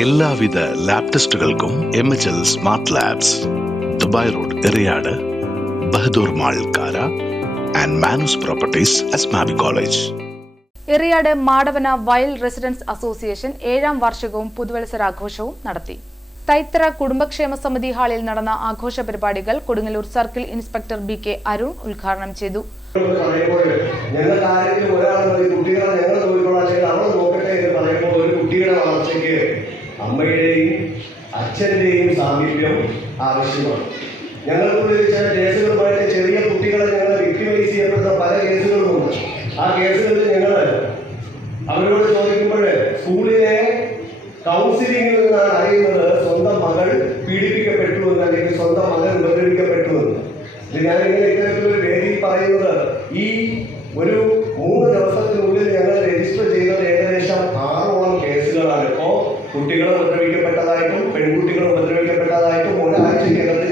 എല്ലാവിധ ലാബ് ടെസ്റ്റുകൾക്കും MHL smart labs, Dubai road, Eriyad, Bahadur mall, Kara and Manoos properties, Asmabi college. Eriyad Madavana wild residence association 7ാം വാർഷികവും പുതുവത്സരാഘോഷവും നടത്തി. തൈത്തറ കുടുംബക്ഷേമ സമിതി ഹാളിൽ നടന്ന ആഘോഷ പരിപാടികൾ Kodungallur circle inspector BK Arun ഉദ്ഘാടനം ചെയ്തു. അമ്മയുടെയും അച്ഛന്റെയും സാമീപ്യം ആവശ്യമാണ്. ഞങ്ങൾക്കുള്ളിൽ ചില കേസുകളുമായിട്ട് ചെറിയ കുട്ടികളെ ഞങ്ങൾ വിക്ടിമൈസ് ചെയ്യപ്പെടുന്ന പല കേസുകളുമുണ്ട്. ആ കേസുകളിൽ ഞങ്ങൾ അവരോട് ചോദിക്കുമ്പോൾ സ്കൂളിലെ കൗൺസിലിംഗിൽ നിന്നാണ് അറിയുന്നത് സ്വന്തം മകൾ പീഡിപ്പിക്കപ്പെട്ടു എന്ന്, അല്ലെങ്കിൽ സ്വന്തം മകൻ ഉപദ്രവിക്കപ്പെട്ടു എന്ന്. ഞാനിങ്ങനെ ഇത്തരത്തിലൊരു വേദിയിൽ പറയുന്നത്, ഈ ഒരു 3 ദിവസത്തിനുള്ളിൽ ഞങ്ങൾ രജിസ്റ്റർ ചെയ്തത് ഏകദേശം 6ഓളം കേസുകളാണ്. ഇപ്പോൾ കുട്ടികൾ ഉപദ്രവിക്കപ്പെട്ടതായിട്ടും പെൺകുട്ടികൾ ഉപദ്രവിക്കപ്പെട്ടതായിട്ടും ഒരാഴ്ചക്കകത്ത്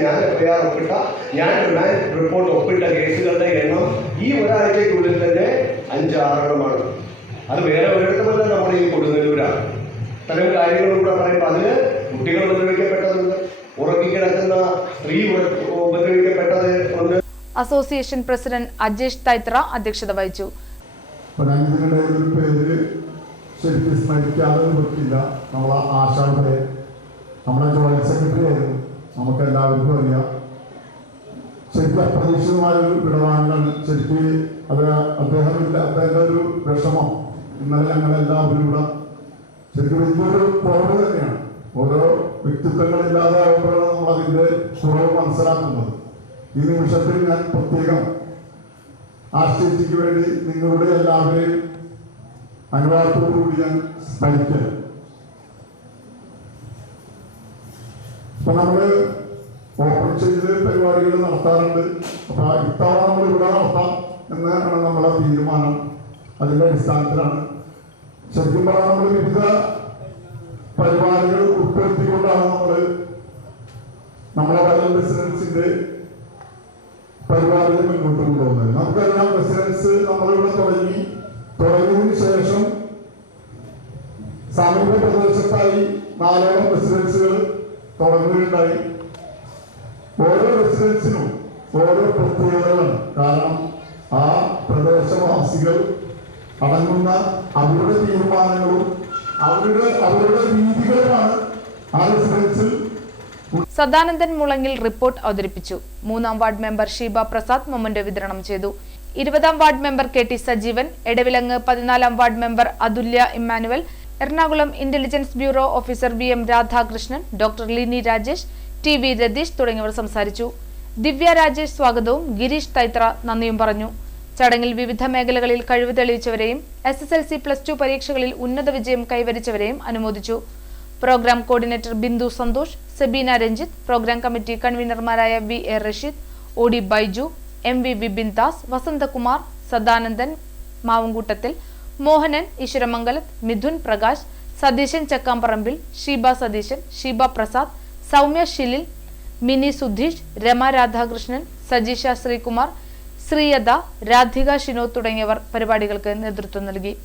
ഞാൻ റിമാൻഡ് റിപ്പോർട്ട് ഒപ്പിട്ട കേസുകളുടെ എണ്ണം ഈ ഒരാഴ്ചക്കുള്ളിൽ തന്നെ 5-6 അത് വേറെ ഒരിടത്തുമല്ല, നമ്മുടെ ഈ കൊടുങ്ങല്ലൂരാണ്. ഇത്തരം കാര്യങ്ങളും കൂടെ പറയുമ്പോൾ അതിൽ കുട്ടികൾ ഉപദ്രവിക്കപ്പെട്ടതുണ്ട്, ഉറങ്ങിക്കിടക്കുന്ന സ്ത്രീ ഉപദ്രവിക്കപ്പെട്ടത് ഉണ്ട്. അസോസിയേഷൻ പ്രസിഡന്റ് അജേഷ് തൈത്ര അധ്യക്ഷത വഹിച്ചു. ശരിക്കും സ്മരിക്കാതെ പറ്റില്ല. നമ്മളെ ആശാവരെ നമ്മുടെ ജോയിന്റ് സെക്രട്ടറി ആയിരുന്നു, നമുക്ക് എല്ലാവർക്കും അറിയാം. ശരിക്കും അപ്രതീക്ഷിതമായൊരു വിടവാങ്ങലാണ്. ശരിക്കും അത് അദ്ദേഹത്തിൻ്റെ ഒരു വിഷമം ഇന്നലെ ഞങ്ങളെല്ലാവരും കൂടെ ശരിക്കും വലിയൊരു കുറവ് തന്നെയാണ്. ഓരോ വ്യക്തിത്വങ്ങളില്ലാതെ ആകുമ്പോഴാണ് നമ്മളതിൻ്റെ കുറവ് മനസ്സിലാക്കുന്നത്. ഈ നിമിഷത്തിൽ ഞാൻ പ്രത്യേകം ആശ്ചര്യക്ക് വേണ്ടി നിങ്ങളുടെ എല്ലാവരെയും അനുവാദത്തോടുകൂടി ഞാൻ സ്മരിക്കണം. ഇപ്പൊ നമ്മള് ഓപ്പൺ ചെയ്ത് പരിപാടികൾ നടത്താറുണ്ട്. അപ്പൊ ഇത്തവണ നമ്മൾ ഇവിടെ നടത്താം എന്നാണ് നമ്മളെ തീരുമാനം. അതിന്റെ അടിസ്ഥാനത്തിലാണ് ശരിക്കും പറഞ്ഞാൽ നമ്മൾ വിവിധ പരിപാടികൾ ഉൾപ്പെടുത്തിക്കൊണ്ടാണ് നമ്മളെ വൈൽഡ് റെസിഡൻസിന്റെ പരിപാടികൾ മുന്നോട്ട് കൊണ്ടുപോകുന്നത്. നമുക്കറിയാം, റെസിഡൻസ് നമ്മളിവിടെ തുടങ്ങിയതിനു ശേഷം സമീപ പ്രദേശത്തായി 4ഓളം റെസിഡൻസുകൾ തുടങ്ങുകയുണ്ടായി. ഓരോ റെസിഡൻസിനും ഓരോ പ്രത്യേകതകളാണ്. കാരണം ആ പ്രദേശവാസികൾ അടങ്ങുന്ന അവരുടെ തീരുമാനങ്ങളും അവരുടെ രീതികളുമാണ് ആ റെസിഡൻസിൽ. സദാനന്ദൻ മുളങ്ങിൽ റിപ്പോർട്ട് അവതരിപ്പിച്ചു. 3ാം ward member Sheeba Prasad moment വിതരണം ചെയ്തു. 20ാം ward member KT Sajeevan, Edavilangu 14ാം ward member Athulya Emmanuel, Ernakulam intelligence bureau officer VM Radhakrishnan, doctor Lini Rajesh, TV Ratheesh തുടങ്ങിയവർ സംസാരിച്ചു. ദിവ്യ രാജേഷ് സ്വാഗതവും ഗിരീഷ് തൈത്ര നന്ദിയും പറഞ്ഞു. ചടങ്ങിൽ വിവിധ മേഖലകളിൽ കഴിവ് തെളിയിച്ചവരെയും SSLC +2 പരീക്ഷകളിൽ ഉന്നത വിജയം കൈവരിച്ചവരെയും അനുമോദിച്ചു. Programme coordinator Bindu Santhosh, Sebeena Ranjith, programme committee കൺവീനർമാരായ VA Rasheed, OD Baiju, MV Vipin Das, Vasanthakumar, Sadanandan Mavumkoottathil, Mohanan Eswaramangalath, Midhun Prakash, Satheesan Chakkamparambil, Sheeba Satheesan, Sheeba Prasad, Soumya Shilil, Mini Sudheesh, Rama Radhakrishnan, Sajeesha Sreekumar, Sreeyada, Radhika Shino തുടങ്ങിയവർ പരിപാടികൾക്ക് നേതൃത്വം നൽകി.